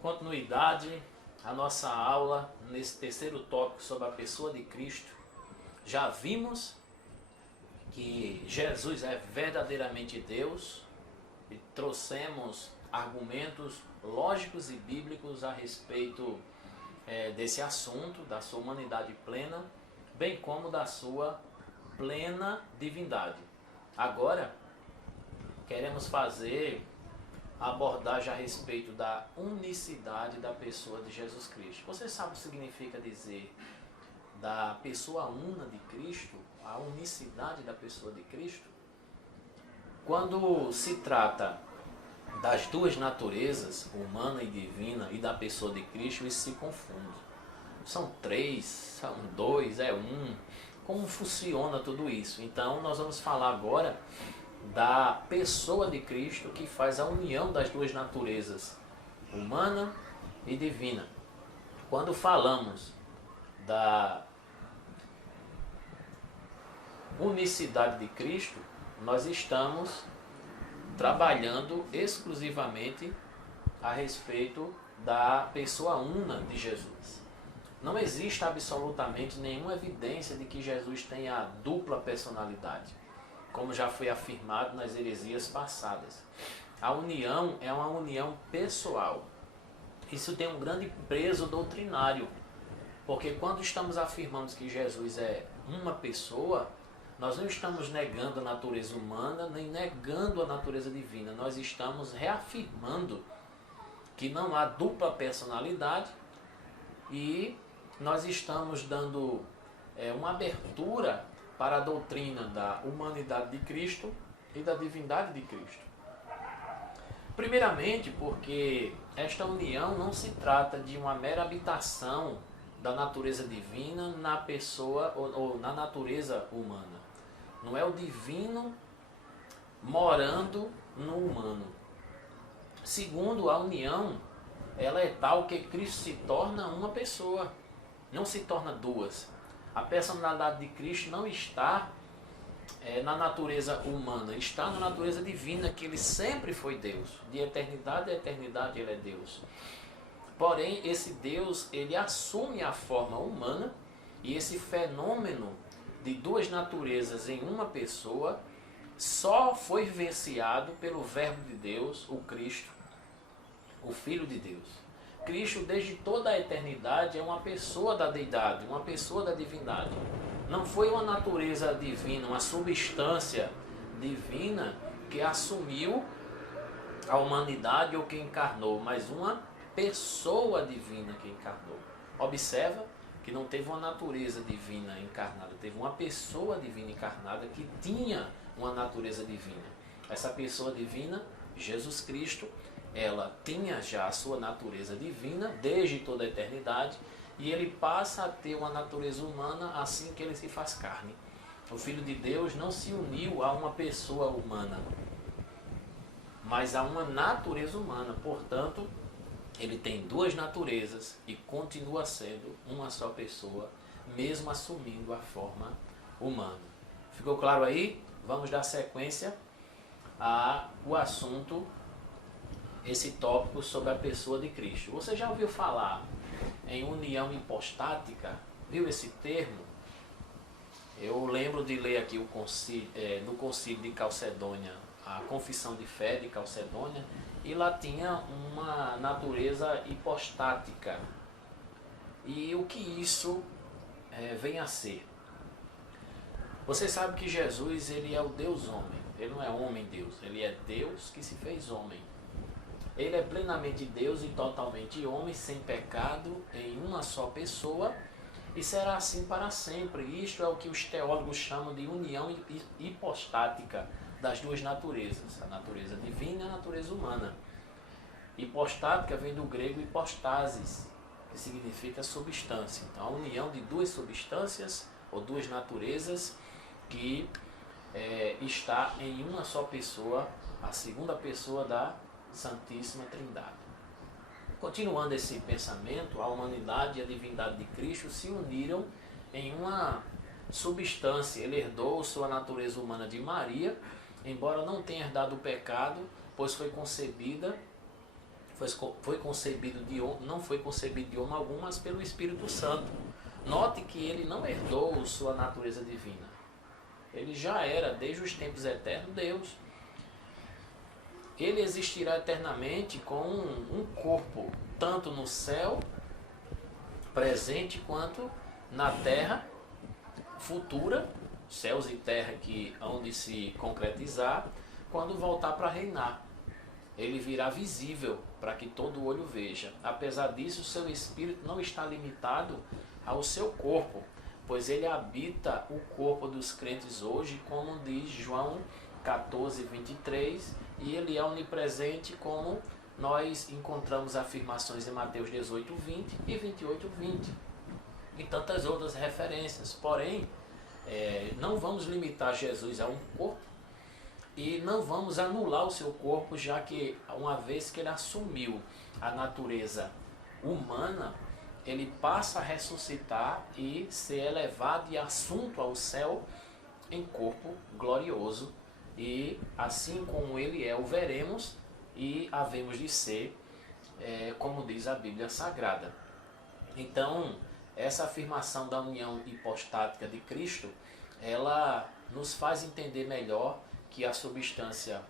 continuidade à nossa aula nesse terceiro tópico sobre a pessoa de Cristo. Já vimos que Jesus é verdadeiramente Deus e trouxemos argumentos lógicos e bíblicos a respeito desse assunto, da sua humanidade plena, bem como da sua plena divindade. Agora, queremos fazer a abordagem a respeito da unicidade da pessoa de Jesus Cristo. Você sabe o que significa dizer da pessoa una de Cristo, a unicidade da pessoa de Cristo? Quando se trata das duas naturezas, humana e divina, e da pessoa de Cristo, isso se confunde. São três, são dois, é um. Como funciona tudo isso? Então, nós vamos falar agora da pessoa de Cristo, que faz a união das duas naturezas, humana e divina. Quando falamos da unicidade de Cristo, nós estamos trabalhando exclusivamente a respeito da pessoa una de Jesus. Não existe absolutamente nenhuma evidência de que Jesus tenha dupla personalidade, como já foi afirmado nas heresias passadas. A união é uma união pessoal. Isso tem um grande peso doutrinário, porque quando estamos afirmando que Jesus é uma pessoa, nós não estamos negando a natureza humana, nem negando a natureza divina. Nós estamos reafirmando que não há dupla personalidade e nós estamos dando uma abertura para a doutrina da humanidade de Cristo e da divindade de Cristo. Primeiramente, porque esta união não se trata de uma mera habitação da natureza divina na pessoa ou na natureza humana. Não é o divino morando no humano. Segundo, a união, ela é tal que Cristo se torna uma pessoa, não se torna duas. A personalidade de Cristo não está na natureza humana, está na natureza divina, que ele sempre foi Deus. De eternidade a eternidade ele é Deus. Porém, esse Deus, ele assume a forma humana, e esse fenômeno de duas naturezas em uma pessoa só foi vivenciado pelo Verbo de Deus, o Cristo, o Filho de Deus. Cristo, desde toda a eternidade, é uma pessoa da deidade, uma pessoa da divindade. Não foi uma natureza divina, uma substância divina que assumiu a humanidade ou que encarnou, mas uma pessoa divina que encarnou. Observa que não teve uma natureza divina encarnada, teve uma pessoa divina encarnada que tinha uma natureza divina. Essa pessoa divina, Jesus Cristo, ela tinha já a sua natureza divina desde toda a eternidade, e ele passa a ter uma natureza humana assim que ele se faz carne. O Filho de Deus não se uniu a uma pessoa humana, mas a uma natureza humana. Portanto, ele tem duas naturezas e continua sendo uma só pessoa, mesmo assumindo a forma humana. Ficou claro aí? Vamos dar sequência ao assunto, esse tópico sobre a pessoa de Cristo. Você já ouviu falar em união hipostática? Viu esse termo? Eu lembro de ler aqui no Concílio de Calcedônia, a Confissão de Fé de Calcedônia, e lá tinha uma natureza hipostática. E o que isso vem a ser? Você sabe que Jesus, ele é o Deus homem. Ele não é homem-deus, ele é Deus que se fez homem. Ele é plenamente Deus e totalmente homem, sem pecado, em uma só pessoa, e será assim para sempre. Isto é o que os teólogos chamam de união hipostática das duas naturezas, a natureza divina e a natureza humana. Hipostática vem do grego hipostasis, que significa substância. Então, a união de duas substâncias ou duas naturezas que está em uma só pessoa, a segunda pessoa da Santíssima Trindade. Continuando esse pensamento, a humanidade e a divindade de Cristo se uniram em uma substância. Ele herdou sua natureza humana de Maria, embora não tenha herdado o pecado, pois foi concebida foi concebido de homem, não foi concebido de homem algum, mas pelo Espírito Santo. Note que ele não herdou sua natureza divina. Ele já era, desde os tempos eternos, Deus. Ele existirá eternamente com um corpo, tanto no céu presente, quanto na terra futura, céus e terra que hão de se concretizar, quando voltar para reinar. Ele virá visível para que todo olho veja. Apesar disso, seu espírito não está limitado ao seu corpo, pois ele habita o corpo dos crentes hoje, como diz João 14, 23, e ele é onipresente, como nós encontramos afirmações em Mateus 18, 20 e 28, 20. E tantas outras referências. Porém, não vamos limitar Jesus a um corpo e não vamos anular o seu corpo, já que uma vez que ele assumiu a natureza humana, ele passa a ressuscitar e ser elevado e assunto ao céu em corpo glorioso. E assim como ele é, o veremos e havemos de ser, como diz a Bíblia Sagrada. Então, essa afirmação da união hipostática de Cristo, ela nos faz entender melhor que a substância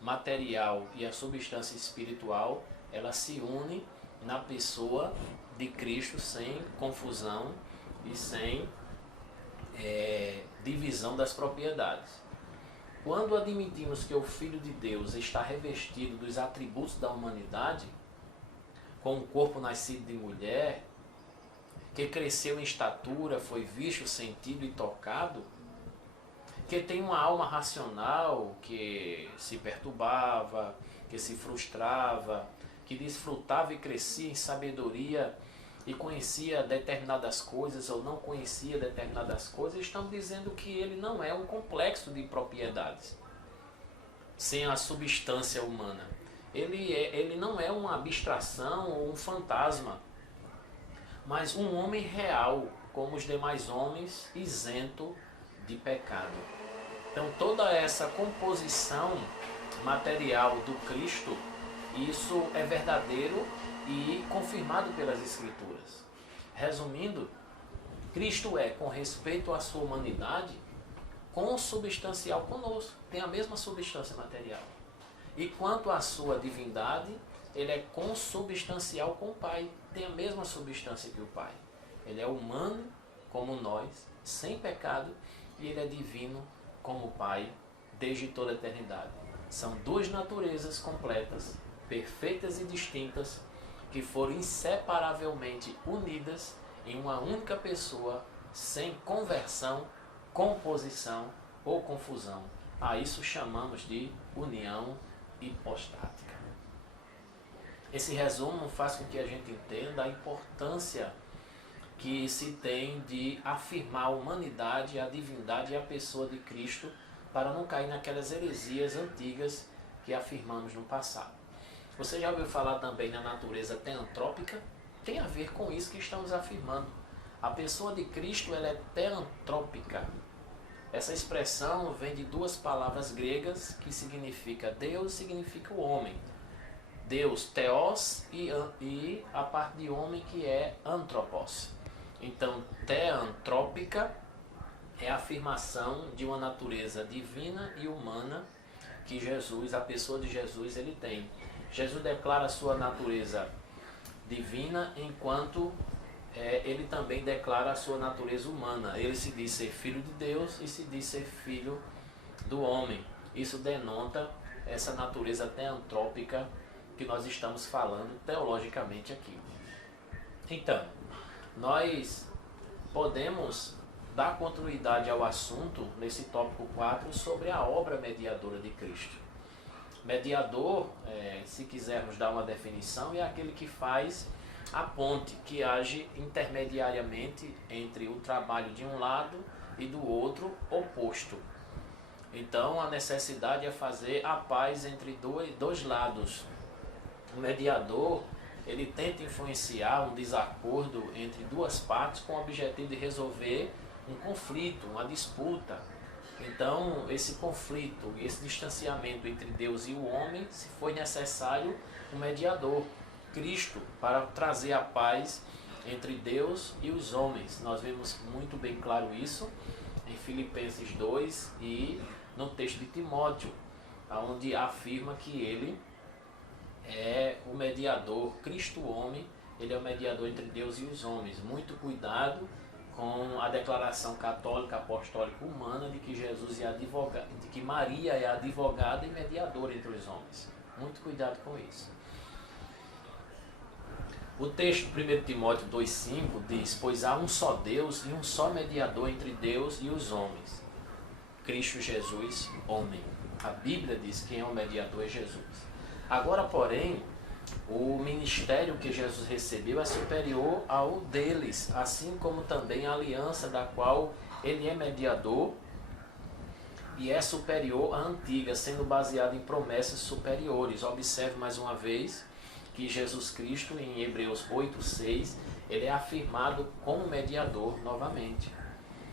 material e a substância espiritual, ela se une na pessoa de Cristo sem confusão e sem divisão das propriedades. Quando admitimos que o Filho de Deus está revestido dos atributos da humanidade, com um corpo nascido de mulher, que cresceu em estatura, foi visto, sentido e tocado, que tem uma alma racional, que se perturbava, que se frustrava, que desfrutava e crescia em sabedoria e conhecia determinadas coisas ou não conhecia determinadas coisas, estamos dizendo que ele não é um complexo de propriedades sem a substância humana. Ele não é uma abstração ou um fantasma, mas um homem real, como os demais homens, isento de pecado. Então toda essa composição material do Cristo, isso é verdadeiro e confirmado pelas Escrituras. Resumindo, Cristo é, com respeito à sua humanidade, consubstancial conosco, tem a mesma substância material. E quanto à sua divindade, ele é consubstancial com o Pai, tem a mesma substância que o Pai. Ele é humano como nós, sem pecado, e ele é divino como o Pai, desde toda a eternidade. São duas naturezas completas, perfeitas e distintas, que foram inseparavelmente unidas em uma única pessoa, sem conversão, composição ou confusão. A isso chamamos de união hipostática. Esse resumo faz com que a gente entenda a importância que se tem de afirmar a humanidade, a divindade e a pessoa de Cristo, para não cair naquelas heresias antigas que afirmamos no passado. Você já ouviu falar também na natureza teantrópica? Tem a ver com isso que estamos afirmando. A pessoa de Cristo, ela é teantrópica. Essa expressão vem de duas palavras gregas que significa Deus e significa o homem. Deus, theos, e a parte de homem que é anthropos. Então, teantrópica é a afirmação de uma natureza divina e humana que Jesus, a pessoa de Jesus, ele tem. Jesus declara a sua natureza divina, enquanto ele também declara a sua natureza humana. Ele se diz ser filho de Deus e se diz ser filho do homem. Isso denota essa natureza teantrópica que nós estamos falando teologicamente aqui. Então, nós podemos dar continuidade ao assunto nesse tópico 4 sobre a obra mediadora de Cristo. Mediador, se quisermos dar uma definição, é aquele que faz a ponte, que age intermediariamente entre o trabalho de um lado e do outro oposto. Então, a necessidade é fazer a paz entre dois lados. O mediador, ele tenta influenciar um desacordo entre duas partes com o objetivo de resolver um conflito, uma disputa. Então, esse conflito, esse distanciamento entre Deus e o homem, se foi necessário um mediador, Cristo, para trazer a paz entre Deus e os homens. Nós vemos muito bem claro isso em Filipenses 2 e no texto de Timóteo, onde afirma que ele é o mediador, Cristo homem, ele é o mediador entre Deus e os homens. Muito cuidado com a declaração católica apostólica humana de que Jesus é advogado, de que Maria é advogada e mediadora entre os homens. Muito cuidado com isso. O texto 1 Timóteo 2,5 diz: pois há um só Deus e um só mediador entre Deus e os homens, Cristo Jesus, homem. A Bíblia diz que quem é o mediador é Jesus. Agora, porém, o ministério que Jesus recebeu é superior ao deles, assim como também a aliança da qual ele é mediador e é superior à antiga, sendo baseada em promessas superiores. Observe mais uma vez que Jesus Cristo, em Hebreus 8,6, ele é afirmado como mediador novamente.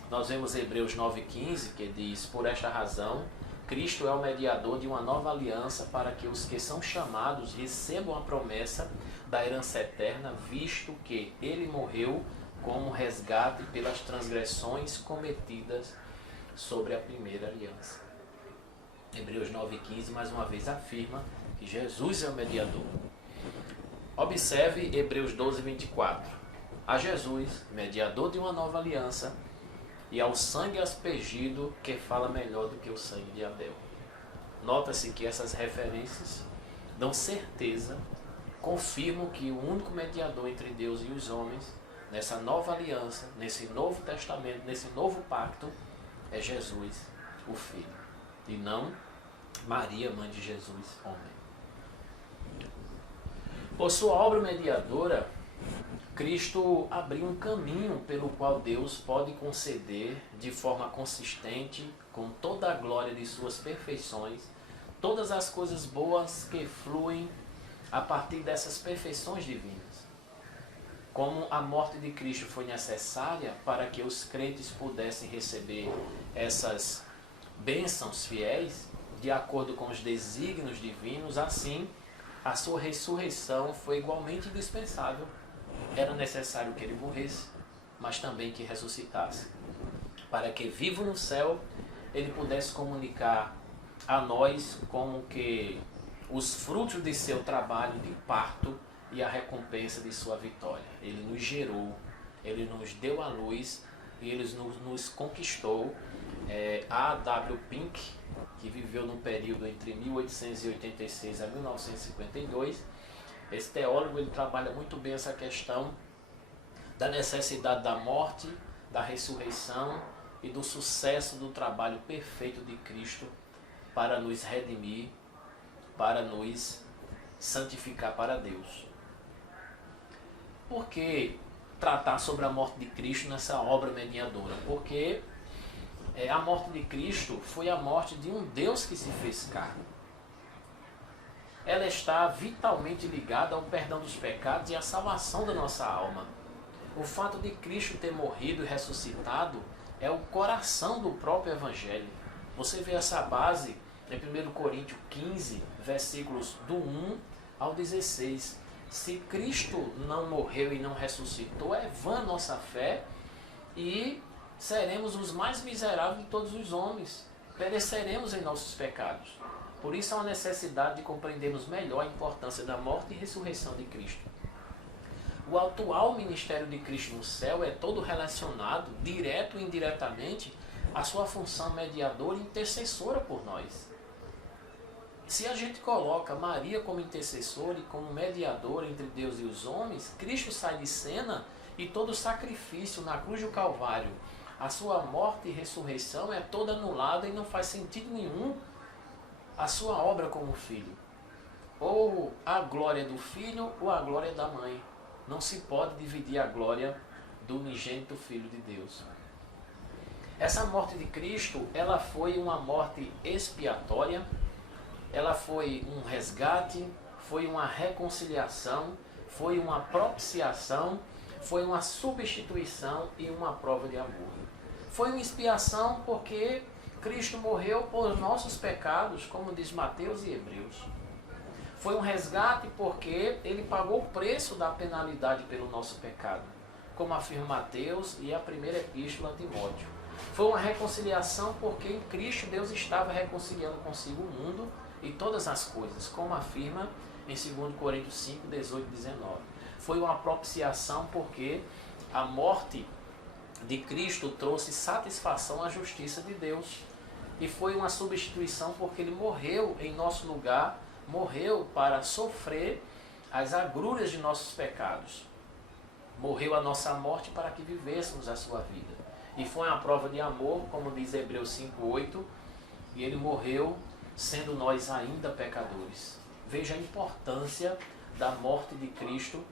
Nós vemos Hebreus 9,15, que diz: por esta razão, Cristo é o mediador de uma nova aliança para que os que são chamados recebam a promessa da herança eterna, visto que ele morreu como resgate pelas transgressões cometidas sobre a primeira aliança. Hebreus 9,15 mais uma vez afirma que Jesus é o mediador. Observe Hebreus 12:24. A Jesus, mediador de uma nova aliança, e ao sangue aspergido, que fala melhor do que o sangue de Abel. Nota-se que essas referências dão certeza, confirmam que o único mediador entre Deus e os homens, nessa nova aliança, nesse novo testamento, nesse novo pacto, é Jesus, o Filho, e não Maria, mãe de Jesus, homem. Por sua obra mediadora, Cristo abriu um caminho pelo qual Deus pode conceder de forma consistente, com toda a glória de suas perfeições, todas as coisas boas que fluem a partir dessas perfeições divinas. Como a morte de Cristo foi necessária para que os crentes pudessem receber essas bênçãos fiéis, de acordo com os desígnios divinos, assim a sua ressurreição foi igualmente indispensável. Era necessário que ele morresse, mas também que ressuscitasse, para que, vivo no céu, ele pudesse comunicar a nós como que os frutos de seu trabalho de parto e a recompensa de sua vitória. Ele nos gerou, ele nos deu a luz e ele nos conquistou. A.W. Pink, que viveu num período entre 1886 a 1952, esse teólogo, ele trabalha muito bem essa questão da necessidade da morte, da ressurreição e do sucesso do trabalho perfeito de Cristo para nos redimir, para nos santificar para Deus. Por que tratar sobre a morte de Cristo nessa obra mediadora? Porque a morte de Cristo foi a morte de um Deus que se fez carne. Ela está vitalmente ligada ao perdão dos pecados e à salvação da nossa alma. O fato de Cristo ter morrido e ressuscitado é o coração do próprio Evangelho. Você vê essa base em 1 Coríntios 15, versículos do 1 ao 16. Se Cristo não morreu e não ressuscitou, é vã nossa fé e seremos os mais miseráveis de todos os homens. Pereceremos em nossos pecados. Por isso há uma necessidade de compreendermos melhor a importância da morte e ressurreição de Cristo. O atual ministério de Cristo no céu é todo relacionado, direto e indiretamente, à sua função mediadora e intercessora por nós. Se a gente coloca Maria como intercessora e como mediadora entre Deus e os homens, Cristo sai de cena e todo o sacrifício na cruz do Calvário, a sua morte e ressurreição é toda anulada e não faz sentido nenhum a sua obra como filho. Ou a glória do filho ou a glória da mãe. Não se pode dividir a glória do unigênito Filho de Deus. Essa morte de Cristo, ela foi uma morte expiatória, ela foi um resgate, foi uma reconciliação, foi uma propiciação, foi uma substituição e uma prova de amor. Foi uma expiação porque Cristo morreu por nossos pecados, como diz Mateus e Hebreus. Foi um resgate porque ele pagou o preço da penalidade pelo nosso pecado, como afirma Mateus e a primeira epístola a Timóteo. Foi uma reconciliação porque em Cristo Deus estava reconciliando consigo o mundo e todas as coisas, como afirma em 2 Coríntios 5, 18 e 19. Foi uma propiciação porque a morte de Cristo trouxe satisfação à justiça de Deus. E foi uma substituição porque ele morreu em nosso lugar, morreu para sofrer as agruras de nossos pecados. Morreu a nossa morte para que vivêssemos a sua vida. E foi uma prova de amor, como diz Hebreus 5:8, e ele morreu sendo nós ainda pecadores. Veja a importância da morte de Cristo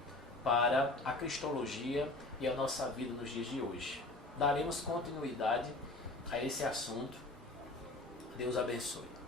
para a cristologia e a nossa vida nos dias de hoje. Daremos continuidade a esse assunto. Deus abençoe.